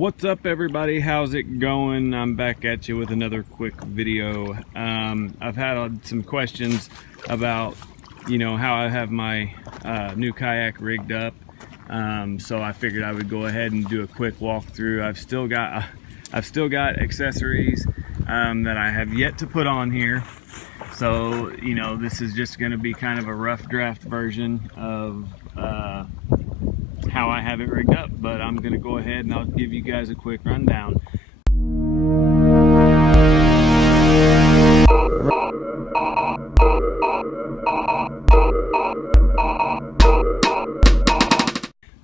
What's up, everybody? How's it going? I'm back at you with another quick video. I've had some questions about, how I have my new kayak rigged up. So I figured I would go ahead and do a quick walkthrough. I've still got accessories that I have yet to put on here. So, this is just going to be kind of a rough draft version of how I have it rigged up, but I'm going to go ahead and I'll give you guys a quick rundown.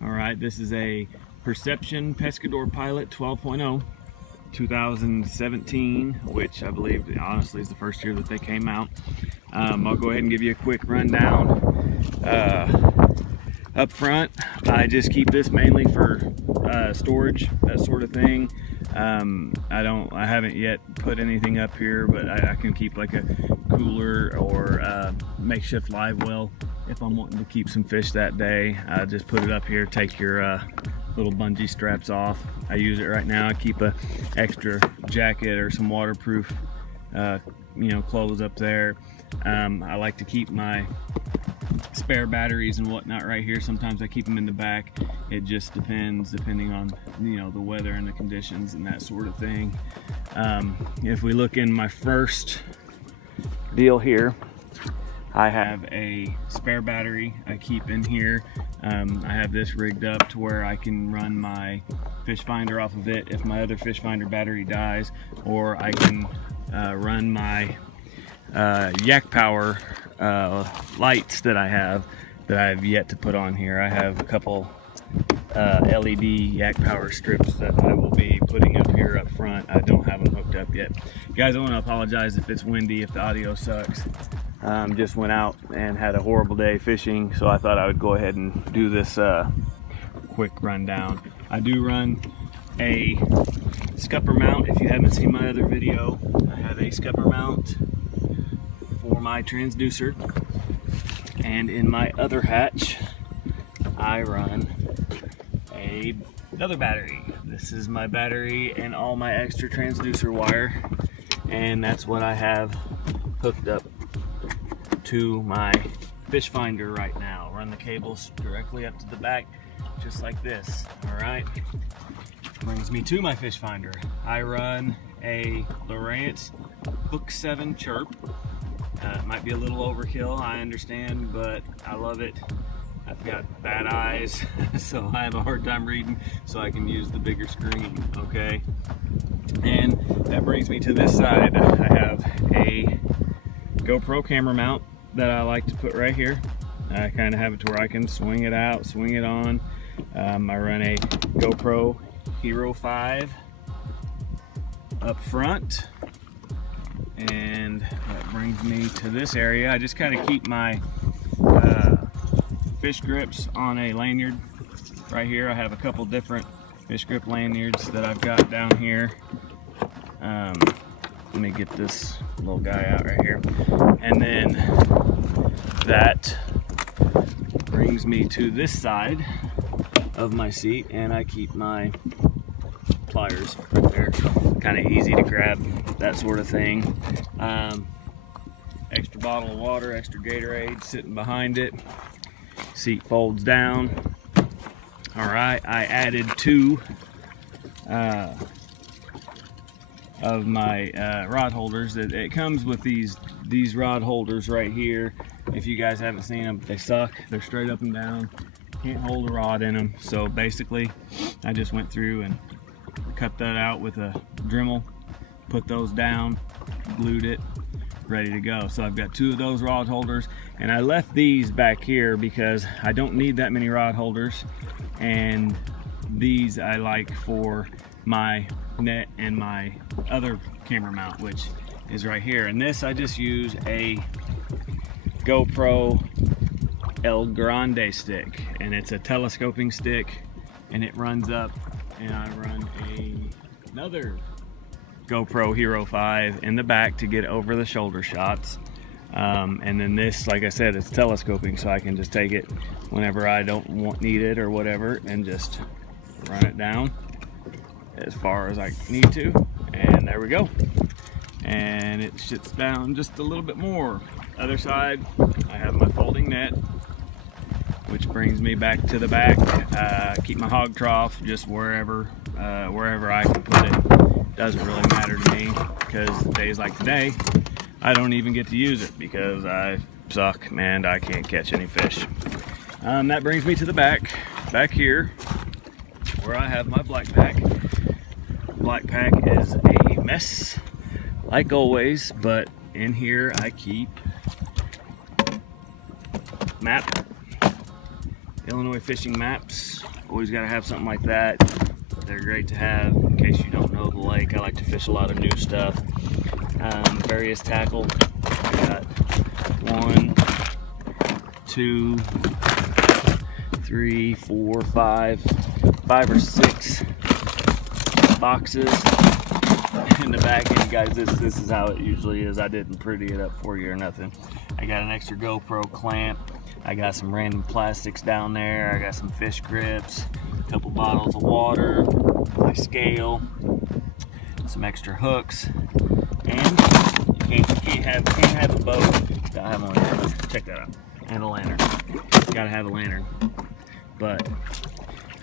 Alright, this is a Perception Pescador Pilot 12.0 2017, which I believe honestly is the first year that they came out. I'll go ahead and give you a quick rundown. Up front, I just keep this mainly for storage, that sort of thing. I haven't yet put anything up here, but I can keep like a cooler or makeshift live well if I'm wanting to keep some fish that day. I just put it up here, take your little bungee straps off. I use it right now. I keep a extra jacket or some waterproof clothes up there. I like to keep my spare batteries and whatnot right here. Sometimes I keep them in the back. It just depending on the weather and the conditions and that sort of thing. If we look in my first deal here, I have a spare battery I keep in here. I have this rigged up to where I can run my fish finder off of it if my other fish finder battery dies, or I can run my Yak Power lights that I have yet to put on here. I have a couple LED Yak Power strips that I will be putting up here up front. I don't have them hooked up yet. Guys, I want to apologize if it's windy, if the audio sucks. Just went out and had a horrible day fishing, so I thought I would go ahead and do this quick rundown. I do run a scupper mount. If you haven't seen my other video, I have a scupper mount for my transducer, and in my other hatch I run another battery. This is my battery and all my extra transducer wire, and that's what I have hooked up to my fish finder right now. Run the cables directly up to the back just like this. All right, brings me to my fish finder. I run a Lowrance Hook 7 Chirp. It might be a little overkill, I understand, but I love it. I've got bad eyes, so I have a hard time reading, so I can use the bigger screen, okay? And that brings me to this side. I have a Gopro camera mount that I like to put right here. I kind of have it to where I can swing it out, swing it on. I run a GoPro Hero 5 up front. And that brings me to this area. I just kind of keep my fish grips on a lanyard right here. I have a couple different fish grip lanyards that I've got down here. Let me get this little guy out right here. And then that brings me to this side of my seat, and I keep my pliers right there. Kind of easy to grab, that sort of thing. Extra bottle of water, extra Gatorade sitting behind it. Seat folds down. All right, I added two of my rod holders. It comes with these rod holders right here. If you guys haven't seen them, they suck. They're straight up and down. Can't hold a rod in them. So basically, I just went through and cut that out with a Dremel, put those down, glued it, ready to go. So I've got two of those rod holders, and I left these back here because I don't need that many rod holders, and these I like for my net and my other camera mount, which is right here. And this I just use a GoPro El Grande stick, and it's a telescoping stick, and it runs up, and I run another GoPro Hero 5 in the back to get over the shoulder shots. And then this, like I said, it's telescoping, so I can just take it whenever I don't need it or whatever, and just run it down as far as I need to, and there we go. And it sits down just a little bit more. Other side, I have my folding net, which brings me back to the back. Keep my hog trough just wherever I can put it. Doesn't really matter to me, because days like today, I don't even get to use it because I suck and I can't catch any fish. That brings me to the back here, where I have my black pack. Black pack is a mess, like always, but in here I keep map, Illinois fishing maps. Always got to have something like that. They're great to have in case you don't know the lake. I like to fish a lot of new stuff. Various tackle. I got 1, 2, 3, 4, 5 or 6 boxes in the back end, guys. This is how it usually is. I didn't pretty it up for you or nothing. I got an extra GoPro clamp. I got some random plastics down there. I got some fish grips, a couple bottles of water, my scale, some extra hooks, and you can't have a boat. Gotta have one. Check that out. And a lantern. Gotta have a lantern. But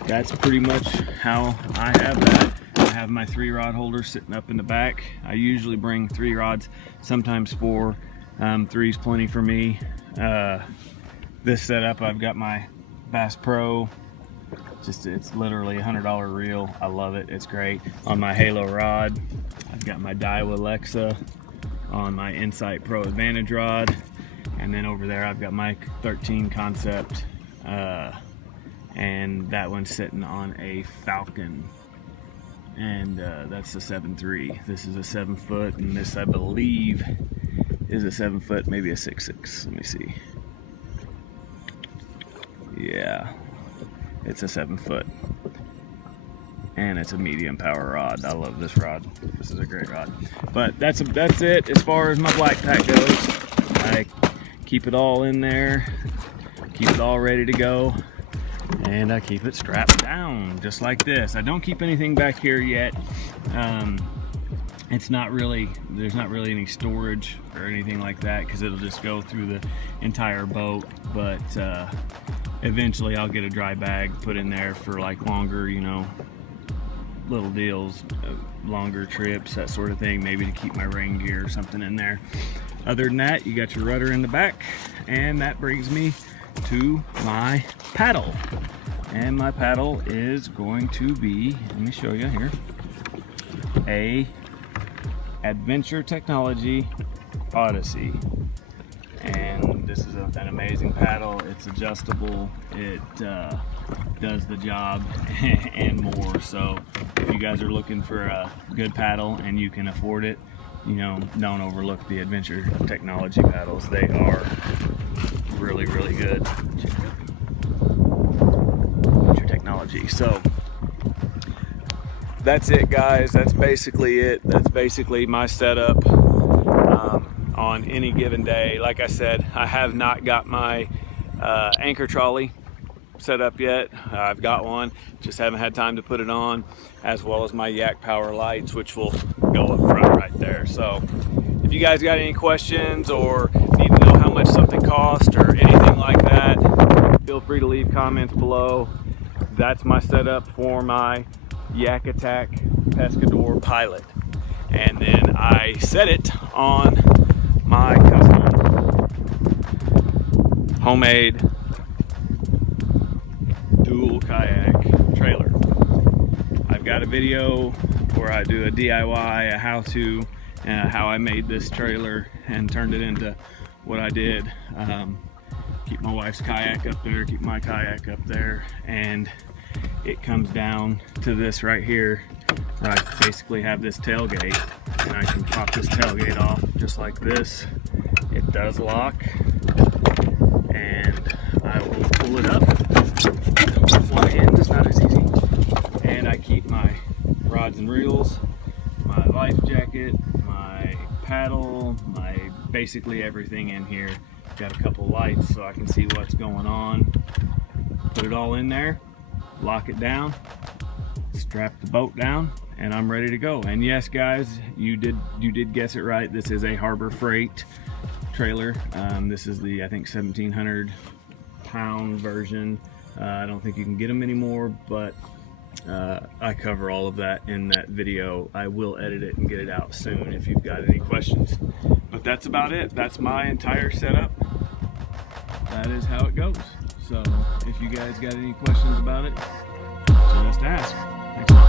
that's pretty much how I have that. I have my 3-rod holder sitting up in the back. I usually bring 3 rods, sometimes 4. 3's plenty for me. This setup, I've got my Bass Pro. It's literally a $100 reel. I love it. It's great. On my Halo rod, I've got my Daiwa Alexa. On my Insight Pro Advantage rod, and then over there I've got my 13 Concept, and that one's sitting on a Falcon, and that's a 7.3. This is a 7 foot, and this I believe is a 7 foot, maybe a 6.6. Let me see. Yeah, it's a 7 foot, and it's a medium power rod. I love this rod. This is a great rod. But that's it as far as my black pack goes. I keep it all in there, keep it all ready to go, and I keep it strapped down just like this. I don't keep anything back here yet. There's not really any storage or anything like that, because it'll just go through the entire boat. But eventually I'll get a dry bag put in there for like longer, you know, little deals, longer trips, that sort of thing, maybe to keep my rain gear or something in there. Other than that, you got your rudder in the back, and that brings me to my paddle. And my paddle is going to be, let me show you here, a Adventure Technology Odyssey. And this is an amazing paddle. It's adjustable, it does the job and more. So if you guys are looking for a good paddle and you can afford it, you know, don't overlook the Adventure Technology paddles. They are really, really good. Adventure Technology. So that's it, guys. That's basically it. That's basically my setup on any given day. Like I said, I have not got my anchor trolley set up yet. I've got one, just haven't had time to put it on, as well as my Yak Power lights, which will go up front right there. So if you guys got any questions or need to know how much something costs or anything like that, feel free to leave comments below. That's my setup for my Yak Attack Pescador Pilot, and then I set it on my custom homemade dual kayak trailer. I've got a video where I do a DIY, a how-to, how I made this trailer and turned it into what I did. Keep my wife's kayak up there, keep my kayak up there, and it comes down to this right here, where I basically have this tailgate, and I can pop this tailgate off just like this. It does lock, and I will pull it up. Fly in, it's not as easy. And I keep my rods and reels, my life jacket, my paddle, my basically everything in here. Got a couple lights so I can see what's going on. Put it all in there, lock it down, strap the boat down, and I'm ready to go. And yes, guys, you did guess it right. This is a Harbor Freight trailer. This is the, I think, 1,700 pound version. I don't think you can get them anymore, but I cover all of that in that video. I will edit it and get it out soon if you've got any questions. But that's about it. That's my entire setup. That is how it goes. So if you guys got any questions about it, just ask. Thanks.